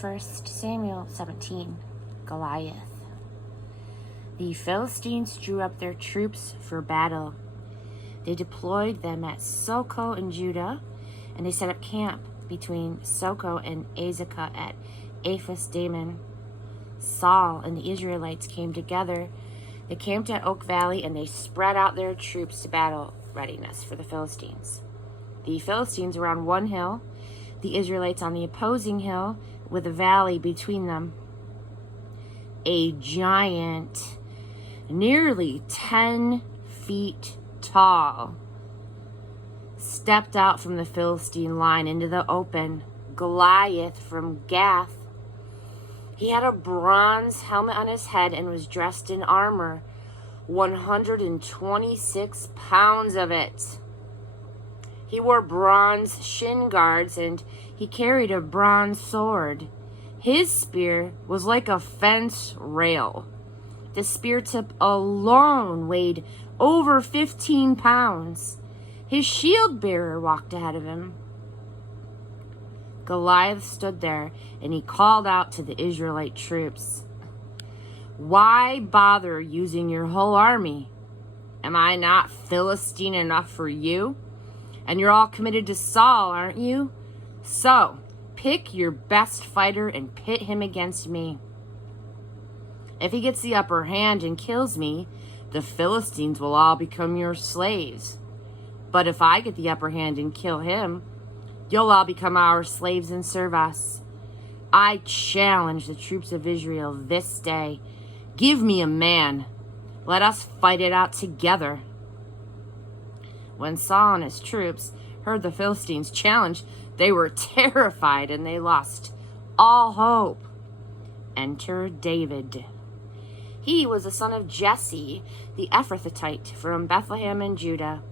1 Samuel 17, Goliath. The Philistines drew up their troops for battle. They deployed them at Socoh in Judah, and they set up camp between Socoh and Azekah at Ephes Dammim. Saul and the Israelites came together. They camped at Oak Valley, and they spread out their troops to battle readiness for the Philistines. The Philistines were on one hill, the Israelites on the opposing hill, with a valley between them. A giant, nearly 10 feet tall, stepped out from the Philistine line into the open. Goliath from Gath. He had a bronze helmet on his head and was dressed in armor, 126 pounds of it. He wore bronze shin guards, and he carried a bronze sword. His spear was like a fence rail. The spear tip alone weighed over 15 pounds. His shield bearer walked ahead of him. Goliath stood there, and he called out to the Israelite troops, "Why bother using your whole army? Am I not Philistine enough for you? And you're all committed to Saul, aren't you? So, pick your best fighter and pit him against me. If he gets the upper hand and kills me, the Philistines will all become your slaves. But if I get the upper hand and kill him, you'll all become our slaves and serve us. I challenge the troops of Israel this day. Give me a man. Let us fight it out together." When Saul and his troops heard the Philistines' challenge, they were terrified and they lost all hope. Enter David. He was the son of Jesse, the Ephrathite from Bethlehem in Judah.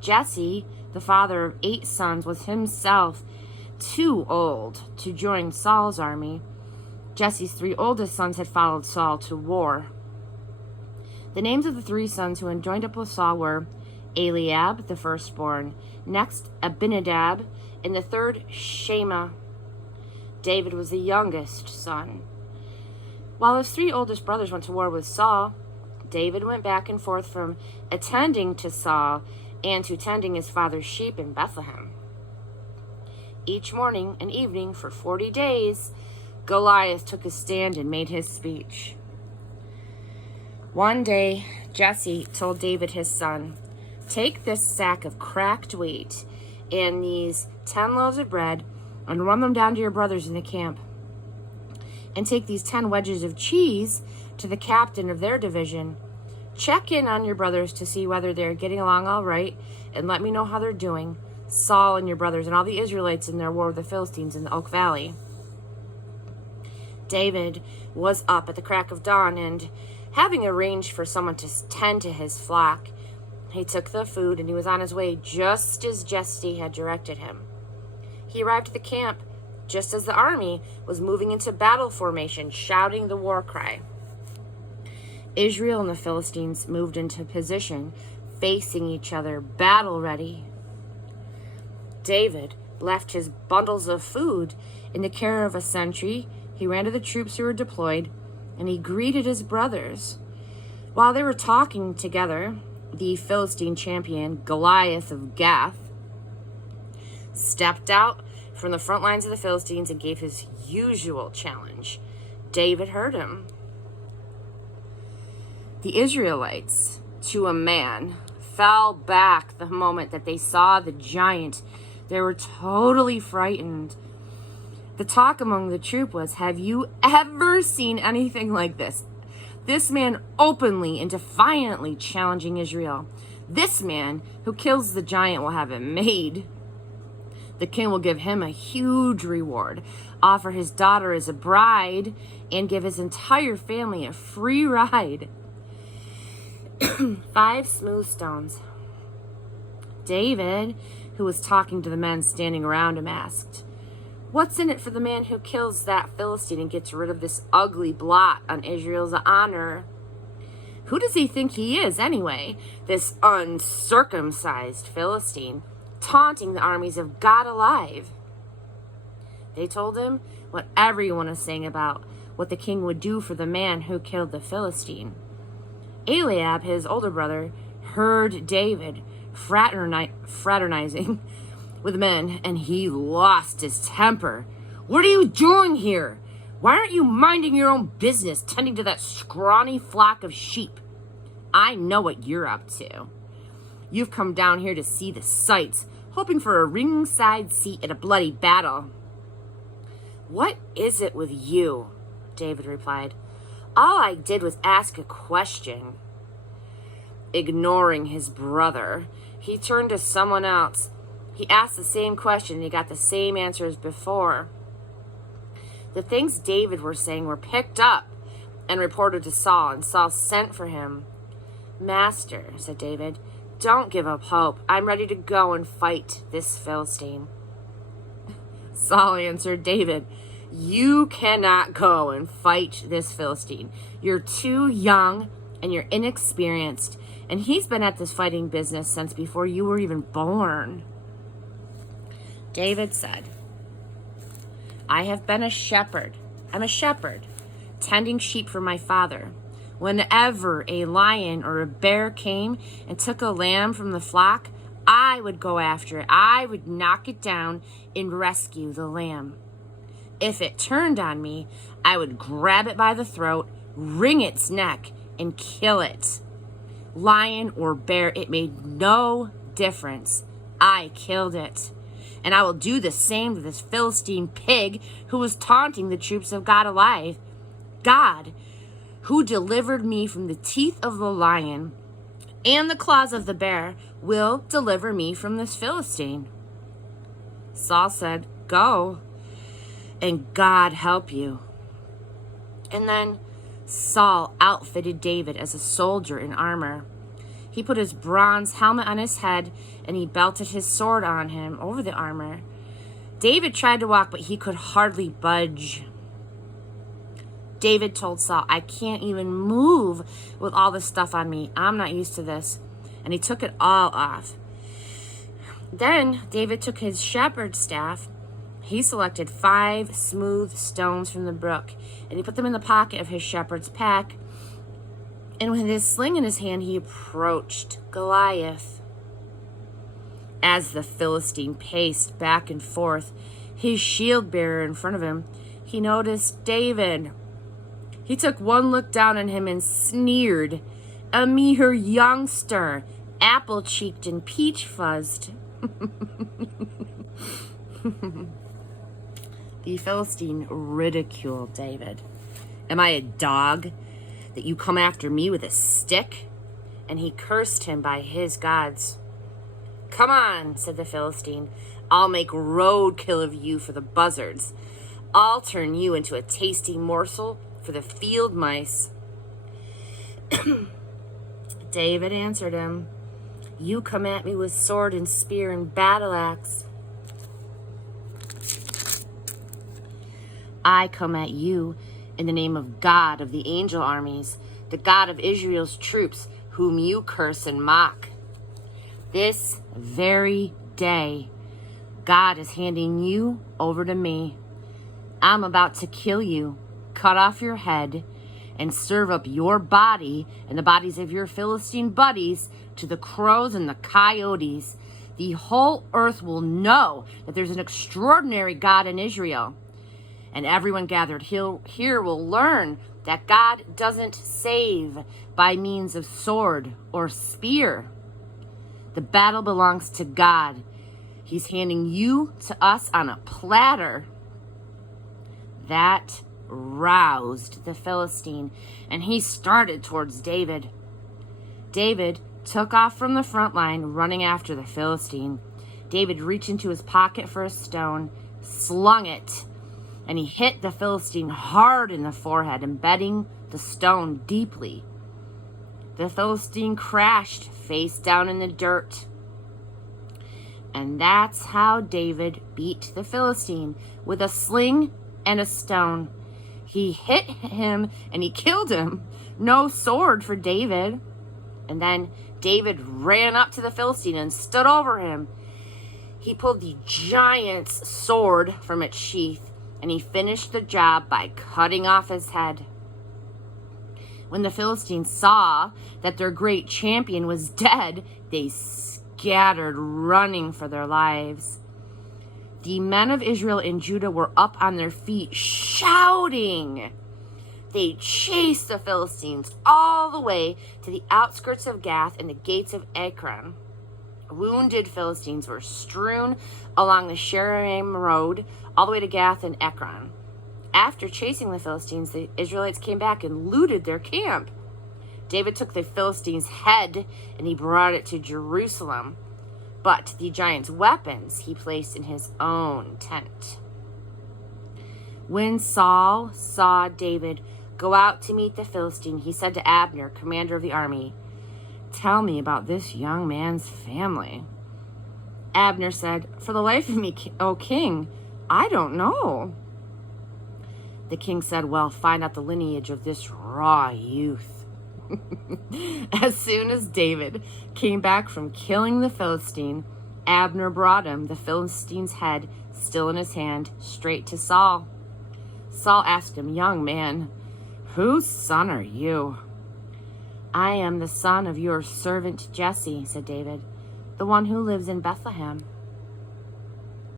Jesse, the father of 8 sons, was himself too old to join Saul's army. Jesse's 3 oldest sons had followed Saul to war. The names of the 3 sons who had joined up with Saul were Eliab, the firstborn, next Abinadab, and the third Shema. David was the youngest son. While his 3 oldest brothers went to war with Saul, David went back and forth from attending to Saul and to tending his father's sheep in Bethlehem. Each morning and evening for 40 days, Goliath took his stand and made his speech. One day, Jesse told David his son, "Take this sack of cracked wheat and these 10 loaves of bread and run them down to your brothers in the camp. And take these 10 wedges of cheese to the captain of their division. Check in on your brothers to see whether they're getting along all right, and let me know how they're doing, Saul and your brothers and all the Israelites in their war with the Philistines in the Oak Valley." David was up at the crack of dawn, and having arranged for someone to tend to his flock, he took the food and he was on his way just as Jesse had directed him. He arrived at the camp just as the army was moving into battle formation, shouting the war cry. Israel and the Philistines moved into position, facing each other, battle ready. David left his bundles of food in the care of a sentry. He ran to the troops who were deployed, and he greeted his brothers. While they were talking together, the Philistine champion, Goliath of Gath, stepped out from the front lines of the Philistines and gave his usual challenge. David heard him. The Israelites, to a man, fell back the moment that they saw the giant. They were totally frightened. The talk among the troop was, "Have you ever seen anything like this? This man openly and defiantly challenging Israel. This man who kills the giant will have it made. The king will give him a huge reward, offer his daughter as a bride, and give his entire family a free ride." 5 smooth stones. David, who was talking to the men standing around him, asked, "What's in it for the man who kills that Philistine and gets rid of this ugly blot on Israel's honor? Who does he think he is, anyway, this uncircumcised Philistine, taunting the armies of God alive?" They told him what everyone is saying about what the king would do for the man who killed the Philistine. Eliab, his older brother, heard David fraternizing with men, and he lost his temper. "What are you doing here? Why aren't you minding your own business, tending to that scrawny flock of sheep? I know what you're up to. You've come down here to see the sights, hoping for a ringside seat at a bloody battle." "What is it with you?" David replied. "All I did was ask a question." Ignoring his brother, he turned to someone else. He asked the same question and he got the same answer as before. The things David were saying were picked up and reported to Saul, and Saul sent for him. "Master," said David, "don't give up hope. I'm ready to go and fight this Philistine." Saul answered David, "You cannot go and fight this Philistine. You're too young and you're inexperienced, and he's been at this fighting business since before you were even born." David said, "I have been a shepherd. I'm a shepherd, tending sheep for my father. Whenever a lion or a bear came and took a lamb from the flock, I would go after it. I would knock it down and rescue the lamb. If it turned on me, I would grab it by the throat, wring its neck, and kill it. Lion or bear, it made no difference. I killed it. And I will do the same to this Philistine pig who was taunting the troops of God alive. God, who delivered me from the teeth of the lion and the claws of the bear, will deliver me from this Philistine." Saul said, "Go, and God help you." And then Saul outfitted David as a soldier in armor. He put his bronze helmet on his head, and he belted his sword on him over the armor. David tried to walk, but he could hardly budge. David told Saul, "I can't even move with all this stuff on me. I'm not used to this." And he took it all off. Then David took his shepherd's staff. He selected 5 smooth stones from the brook, and he put them in the pocket of his shepherd's pack. And with his sling in his hand, he approached Goliath. As the Philistine paced back and forth, his shield bearer in front of him, he noticed David. He took one look down on him and sneered, "A mere youngster, apple-cheeked and peach-fuzzed." The Philistine ridiculed David. "Am I a dog that you come after me with a stick?" And he cursed him by his gods. "Come on," said the Philistine. "I'll make roadkill of you for the buzzards. I'll turn you into a tasty morsel for the field mice." David answered him, "You come at me with sword and spear and battle axe. I come at you in the name of God of the angel armies, the God of Israel's troops, whom you curse and mock. This very day, God is handing you over to me. I'm about to kill you, cut off your head, and serve up your body and the bodies of your Philistine buddies to the crows and the coyotes. The whole earth will know that there's an extraordinary God in Israel. And everyone gathered here will learn that God doesn't save by means of sword or spear. The battle belongs to God. He's handing you to us on a platter." That roused the Philistine, and he started towards David. David took off from the front line, running after the Philistine. David reached into his pocket for a stone, slung it, and he hit the Philistine hard in the forehead, embedding the stone deeply. The Philistine crashed face down in the dirt. And that's how David beat the Philistine, with a sling and a stone. He hit him and he killed him. No sword for David. And then David ran up to the Philistine and stood over him. He pulled the giant's sword from its sheath and he finished the job by cutting off his head. When the Philistines saw that their great champion was dead, they scattered, running for their lives. The men of Israel and Judah were up on their feet, shouting. They chased the Philistines all the way to the outskirts of Gath and the gates of Ekron. Wounded Philistines were strewn along the Shaaraim road all the way to Gath and Ekron. After chasing the Philistines, the Israelites came back and looted their camp. David took the Philistines' head and he brought it to Jerusalem. But the giant's weapons he placed in his own tent. When Saul saw David go out to meet the Philistine, he said to Abner, commander of the army, "Tell me about this young man's family." Abner said, "For the life of me, O king, I don't know." The king said, "Well, find out the lineage of this raw youth." As soon as David came back from killing the Philistine, Abner brought him the Philistine's head, still in his hand, straight to Saul. Saul asked him, "Young man, whose son are you?" "I am the son of your servant Jesse," said David, "the one who lives in Bethlehem."